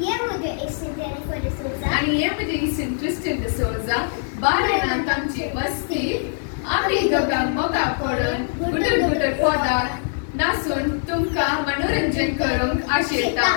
ये मुझे इसेंट जेनिफर डिसोजा आणि हे म्हणजे इसेंट क्रिस्टिन डिसोजा बारायणांत आमची वस्ती आम्ही दोगांक मोगाक पडून गुटूर गुटूर पदां नाचून तुमकां मनोरंजन करूंक आशेता.